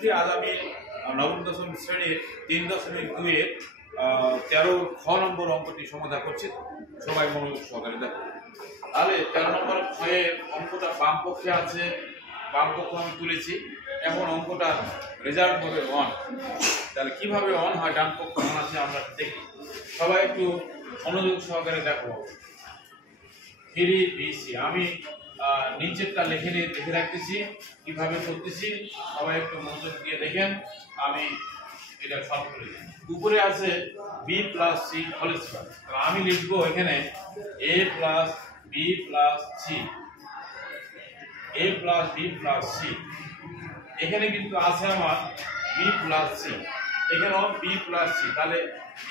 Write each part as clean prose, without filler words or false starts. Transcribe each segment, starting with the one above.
শিক্ষার্থী, আজ আমি নবম দশম শ্রেণীর 3.2-এর 13 খ নম্বর অঙ্কটি সমাধান করছি। সবাই মনোযোগ সহকারে দেখো। তাহলে 13 নম্বর ক্ষয়ের অঙ্কটা বাম পক্ষে আছে, বাম পক্ষ আমি তুলেছি। এখন অঙ্কটার রেজাল্ট হবে 1। তাহলে কিভাবে 1 হয়, ডান পক্ষ 1 আছে আমরা দেখি। সবাই একটু মনোযোগ সহকারে দেখো। 3BC আমি নিচেরটা লিখে রাখতেছি, কিভাবে করতেছি সবাই একটু মনোযোগ দিয়ে দেখেন। আমি এটা সলভ করে দিই। উপরে আছে b + c হোল স্কয়ার। আমি লিখবো এখানে a + b + c, a + b + c। এখানে কিন্তু আছে আমার b + c, এখানেও b + c। তাহলে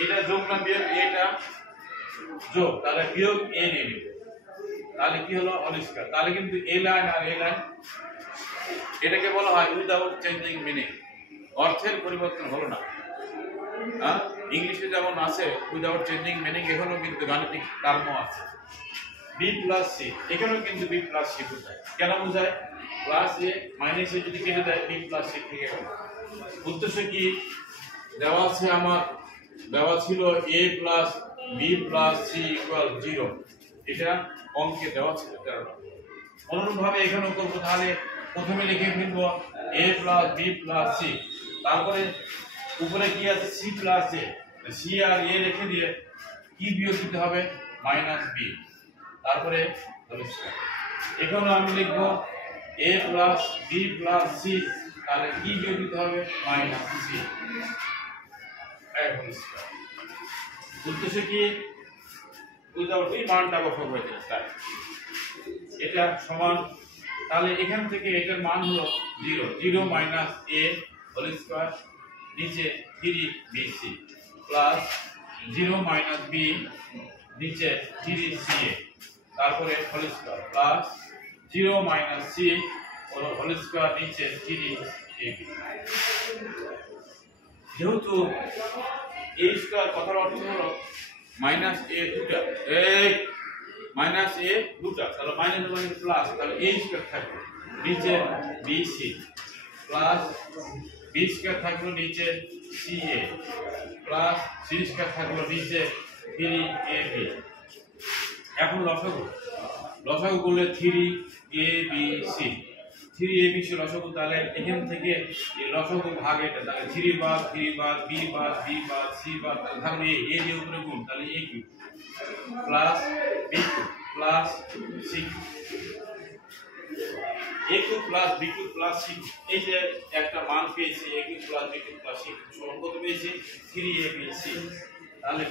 এটা যোগ না বিয়োগ? এটা যোগ, তাহলে বিয়োগ a নিয়ে নিব। তাহলে কি হলো? Whole square. তাহলে কিন্তু এ লাইন আর এ লাইন, এটাকে বলা হয় উইদাউট চেঞ্জিং মিনিং, অর্থের পরিবর্তন হলো না। ইংলিশে যেমন আছে উইদাউট চেঞ্জিং মিনিং, এখানেও কিন্তু গাণিতিক টার্মও আছে। b + c, এখানেও কিন্তু b + c বোঝায়। কেন বোঝায়? প্লাস এ মাইনাস এ যদি কেটে দেয় b + c থেকে গেল। উদ্দেশ্য কি? দেওয়া আছে আমার, দেওয়া ছিল a + b + c = 0। এটা অঙ্কে দেওয়া ছিল 13। অনুরূপভাবে এখানেও করবো। তাহলে প্রথমে লিখে ফেলবো a + b + c, তারপরে উপরে কি আছে? c + a, c R a রেখে দিয়ে কি বিয়োগ দিতে হবে? -b, তারপরে এখানে আমি লিখবো a + b + c, তাহলে কি বিয়োগ দিতে হবে? -c। এখন উদ্দেশ্য কি? উইদাউট এই মানটা বসাবো এখানে, তাই এটা সমান। তাহলে এখান থেকে এটার মান হলো 0, 0 - a হোল স্কয়ার, নিচে 3bc প্লাস 0 - b, নিচে 3ca, তারপরে whole square plus 0 - c whole square, নিচে 3ab। যেহেতু a স্কয়ার কথার অর্থ হলো -a দুটা, এই -a দুটা, তাহলে মাইনাস মানে প্লাস, তাহলে a স্কয়ার থাকবে নিচে bc প্লাস b স্কয়ার থাকলো নিচে ca প্লাস c স্কয়ার থাকলো নিচে 3ab। এখন লসাগু করলে 3abc, 3abc লসাগু। তাহলে এখান থেকে এই লসাগু ভাগ এটা, তাহলে 3 বার 3 বার b বার b বার c বার, তাহলে থাকবে a দিয়ে উপরে গুণ, তাহলে a cube plus b cube plus c cube, a cube plus b cube plus c cube. এই যে একটা মান পেয়েছি a cube plus b cube plus c cube সমান কত পেয়েছি? 3abc। তাহলে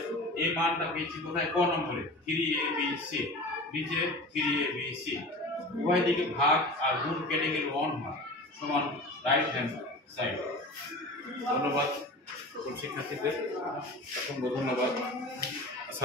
এই মানটা পেয়েছি কোথায়? ক নম্বরে 3abc, নিচে 3abc। উভয় দিকে ভাগ আর গুণ কেটে গেলে 1 হয়, সমান রাইট হ্যান্ড সাইড। ধন্যবাদ সকল শিক্ষার্থীদের, অসংখ্য ধন্যবাদ।